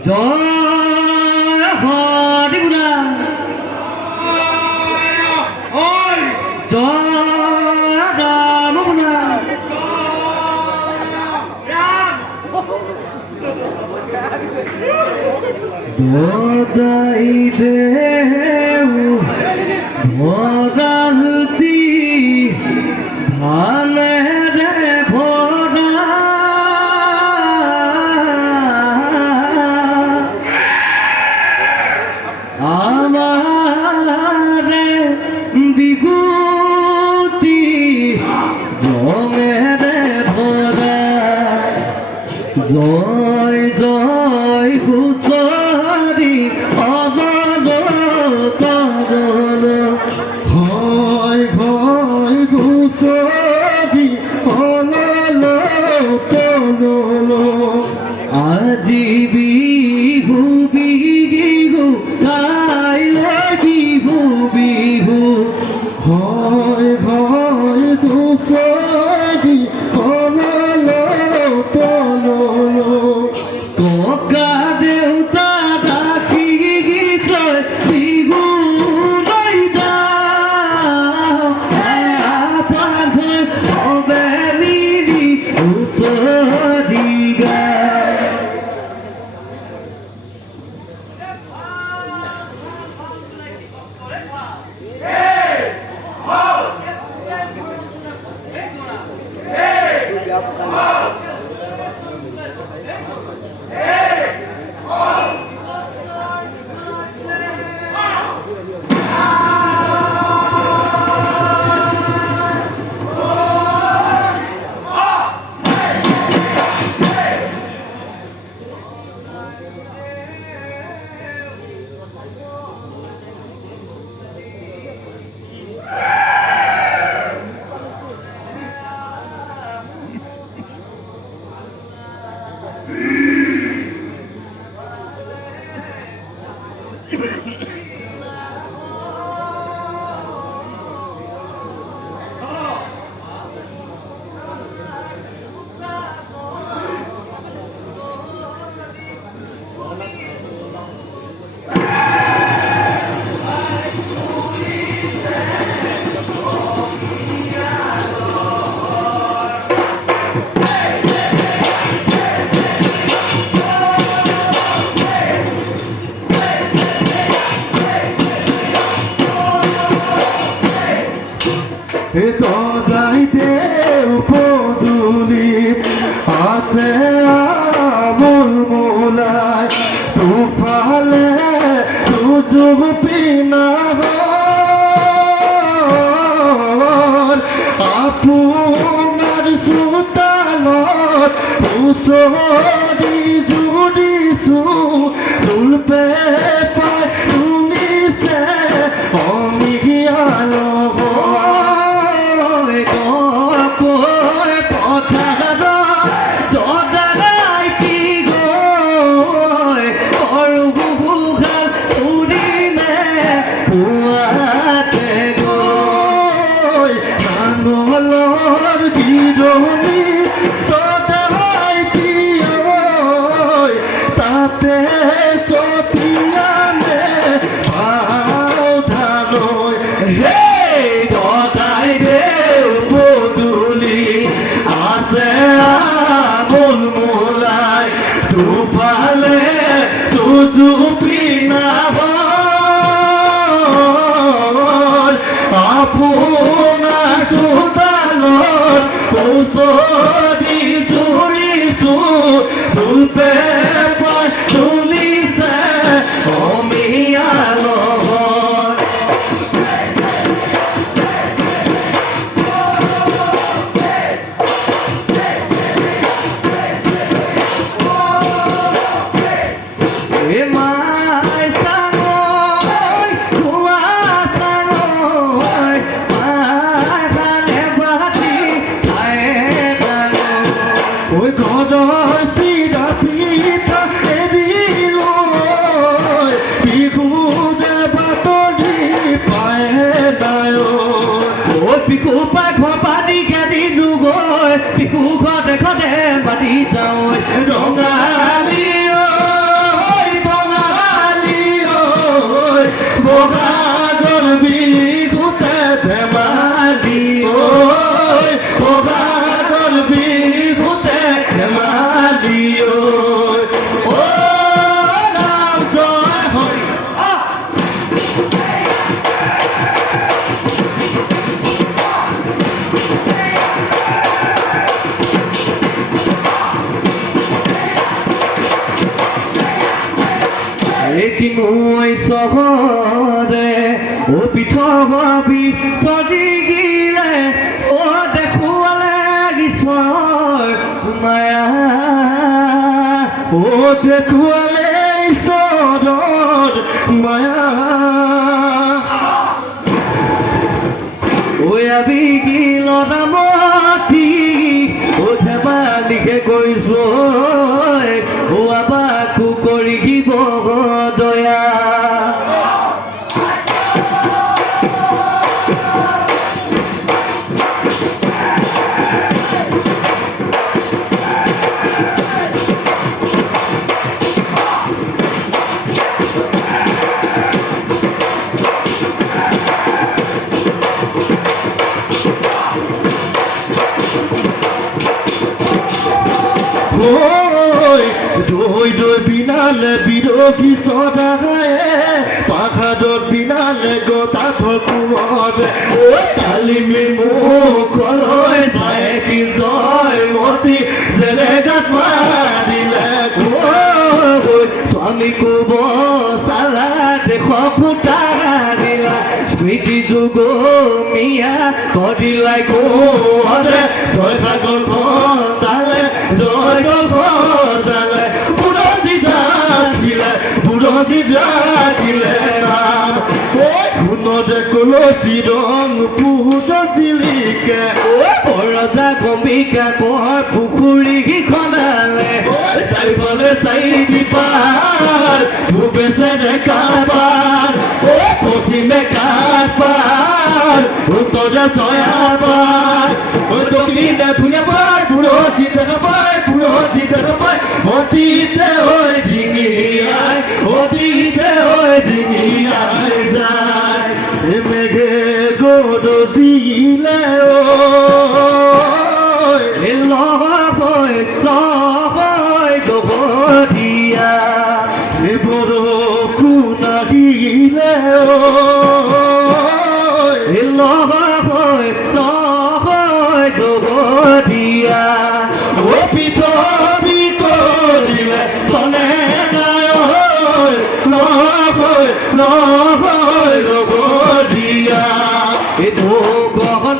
জয় হৰি বুঢ়া জয় ৰাম বুঢ়া বদাই দেউ ভৰালতি ভালেৰে ভৰা আমাৰে বিভূতি ৰঙেৰে ভৰা জয় জয় হুঁচৰি অমল তরল হয় হয় ঘুষরি অলাল তলল আজি বিহু বিহু কাইলৈ বিহু বিহু হয় হয় ঘুষরি অলাল তলল ককা দেউতা ৰাখি থৈ বিহু লৈ যাওঁ পাঠৈ সবে মিলি হুঁচৰি গায় দদাই দেউ পদুলিত আছে আমল মোলাই তোফালে তুজুগ পিনা আপোনাৰ চোতালত হুঁচৰি জুৰিছো ঢোলপে পাই শুনিছে অমিয়াল আপোনাৰ চোতালত হুঁচৰি জুৰিছো ঢোলপে পাই তুলিছে অমিয়াল পিকু ঘৰতে ঘৰতে বাতি যাওঁ ৰঙালী লগতে ও পৃথিৱী সজিলে ও দেখুৱালে ঈশ্বৰ মায়া ও দেখুৱালে ঈশ্বৰৰ মায়া ঐ আবিগিলৰ নামতি ও ধেমালিকে কৰিছো ও আবাকো কৰি দিব দয়া দৈ দৈ বিনালে বিৰধী সদায়ে পাখাদত বিনালে গতাথৰ কোঁৱৰে ঐ তালিমি মুখলৈ যায় কি জয়মতী জেলেগাত মাৰিলে স্বামী কব চালা দেশ ফুটা দিলা স্মৃতি যুগ মিয়া কৰিলাই কোঁৱৰে জয় ভাগৰ ঘটালে জয় গজালে বুৰঞ্জী ৰাখিলে নাম ঐ সোণৰে কলচী ৰং পুজ জিলিকে ৰজা কমিকা পৰ পুখুৰী খনালে চাৰিফালে চাৰি পাৰ পূবে চেনে কাৰবাৰ পশ্চিমে কাৰবাৰ উত্তৰে জয়াবাৰ দক্ষিণে ধুনীয়া পাৰ বুৰঞ্জী দেখা পায় বুৰঞ্জী দেখা পায় অতীতে হৈ ডিঙিয়াই অতীতে হৈ ডিঙিয়াই যায় মেঘে গৰজিলে লহৈ গবদিয়া বৰষুণ আহিলে লহৈ গবদিয়া ও পৃথিৱী কৰিলে চনে নাই নহয় ৰ'ব দিয়া এইটো গহন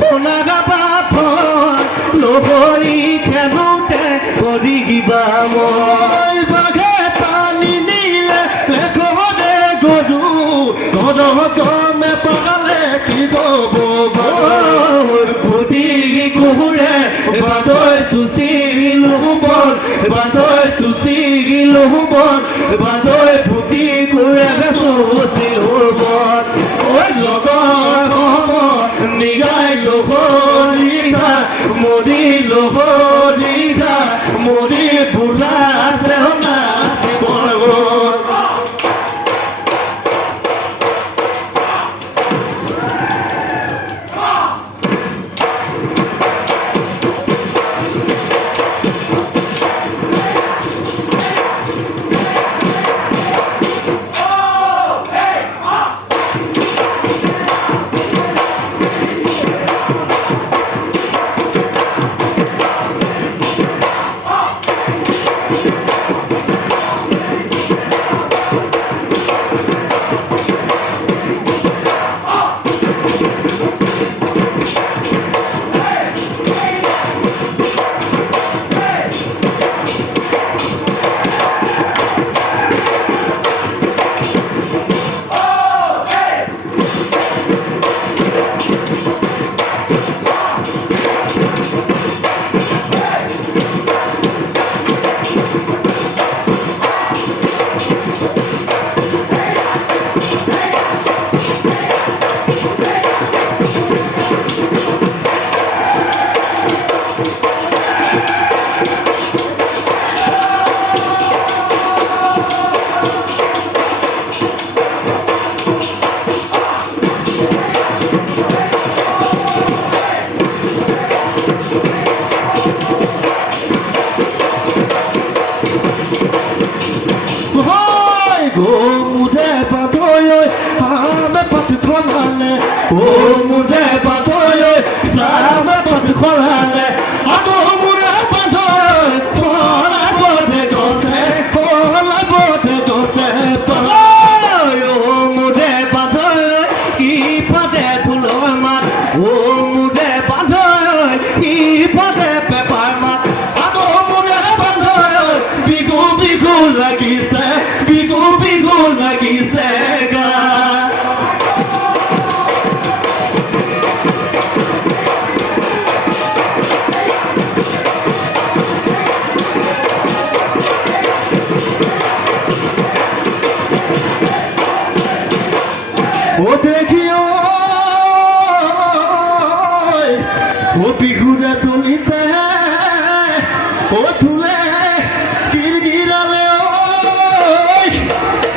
পোনা গাবাখন লগৰী খেলোতে কৰি কিবা মই বাঘে টানি নিলে লেখনে গৰু ঘৰ গমে পালে কি ক'ব বুদ্ধি কুহুৰে বান্ধৈ চুচিলো বন বান্ধৈ চুচিলো বন বান্ধৈ ফুটি কুৰে চুচিলো বন ঐ লগৰ নিগাই লগৰীঘা মৰি লগৰীঘা মৰি বুঢ়া আছে নাচিবৰ মুদে পাথৈ আমে পাত খলালে ও মুদে পাথৈ সামে পাত খলালে আগো মুদে পাথৈ খলা বধে গছে খলা বধে গছে ও বিহুরে তুলিতে ও তুলে গিরগিরালে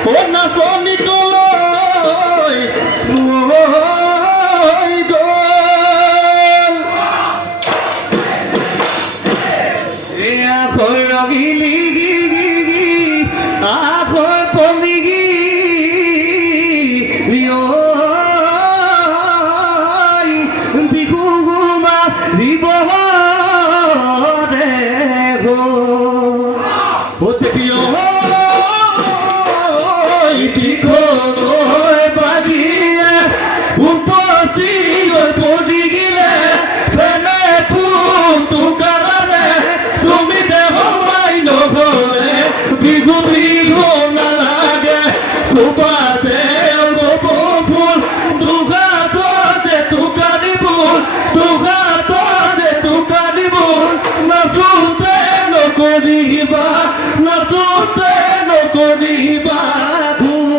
ও নাচনি কলৈ মই গ'ল আখৰ ৰঙিলি আখৰ পমিগি বিহু গুমা দিব ও দেখিও ইতিখনৈ বাগিলে উপচি গৈ পৰি গিলে ফেনে ফুলটো কাৰালে তুমি দেহমাই নহ'লে বিহু বিহু নালাগে খুবাতে গপ ফুল দুঘাত যে টোকানি বুল দুঘাত যে টোকানি বুল নাচোতে নকৰিবা নাচোতে নকৰিবা ভুল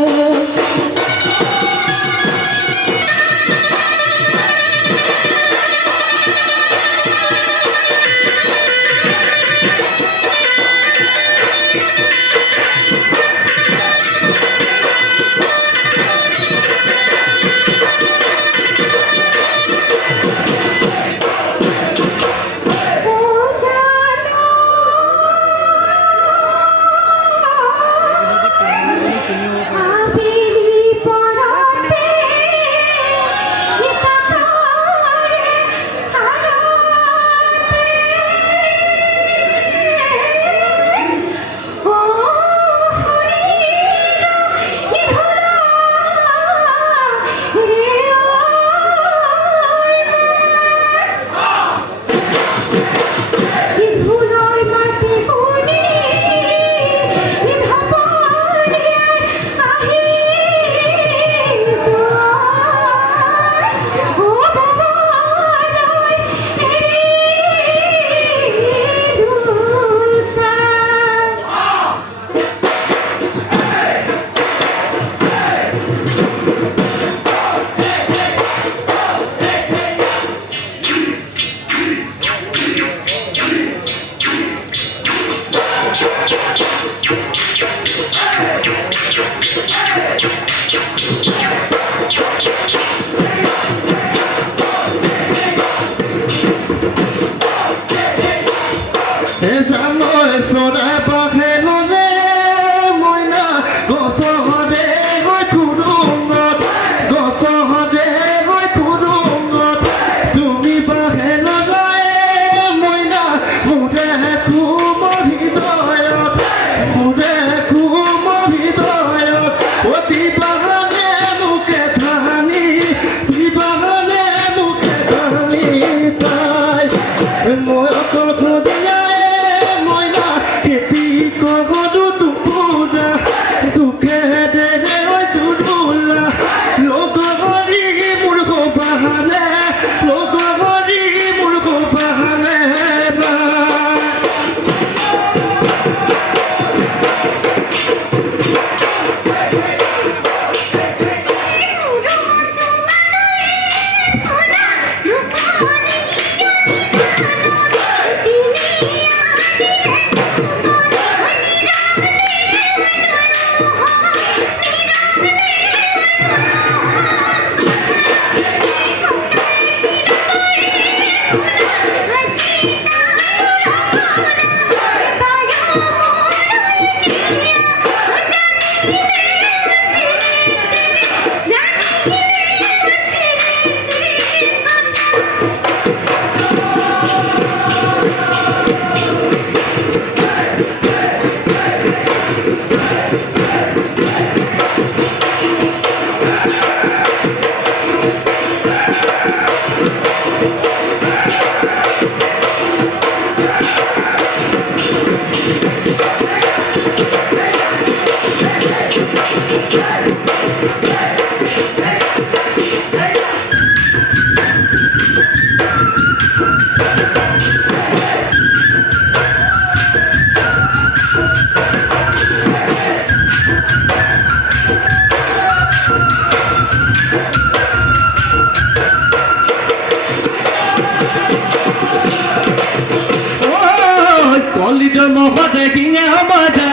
জন্ম হতে কিনে হমাজা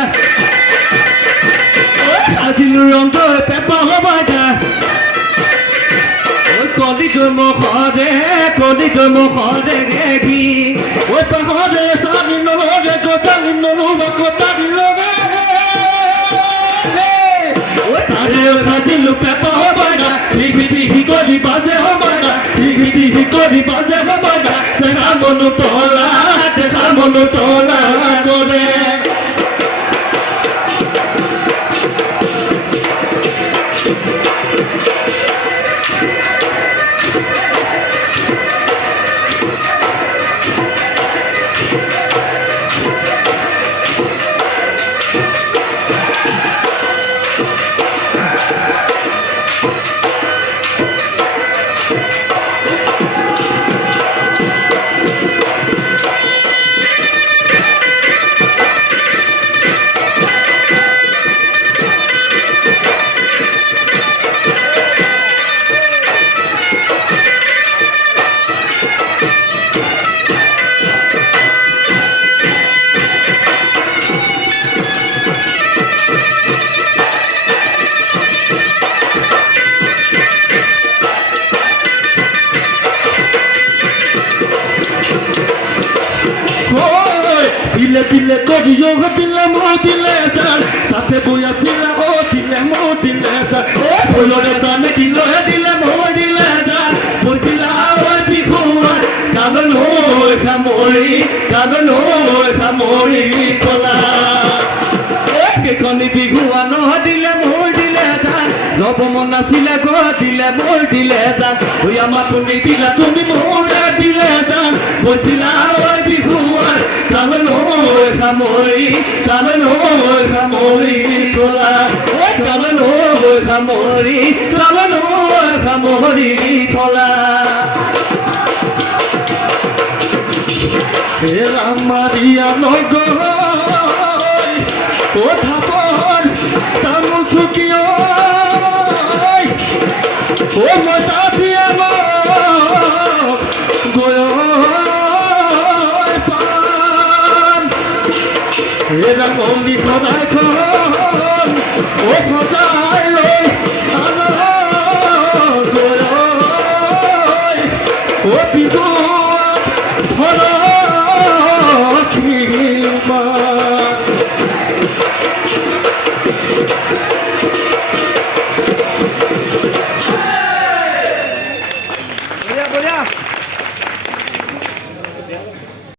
আজিলু রঙ পেপা হমাজা কলি জন্ম হতে গেগি ওই পাহাড়ে সারি নলগে কোথালি নলুবা কোথালি লগে তারে আজিলু পেপা হমাজা ঠিকি ঠিকি করি বাজে হমাজা ঠিকি ঠিকি করি বাজে হমাজা দেখা মনো তোলা করে দিলে দিলে করিও দিলে মো দিলে যান তাতে বইয়া ছিল ও দিলে মো দিলে যান ফুলরে সামনে দিলে মোর দিলে যান বসিলা ওই বিখুয়ার কাগন ওই খামরি কলা কে কনি বিঘুয়া ন দিলে মোর দিলে যান লব মনা ছিলে গো দিলে মোর দিলে যান ওই আমার তুমি দিলা তুমি মোর দিলে যান বসিলা ওই বিঘুয়ার কাগন ওই খামরি কলা কাগন ওই খামরি কলা এরা মারিয়া নগর কোথা পর তামু সুকিও ও মজা দিয়া গয় পান এরা কমি খোদায় খন ও খোঁজায় লই গয় ও পিগো হরা Boleh, boleh.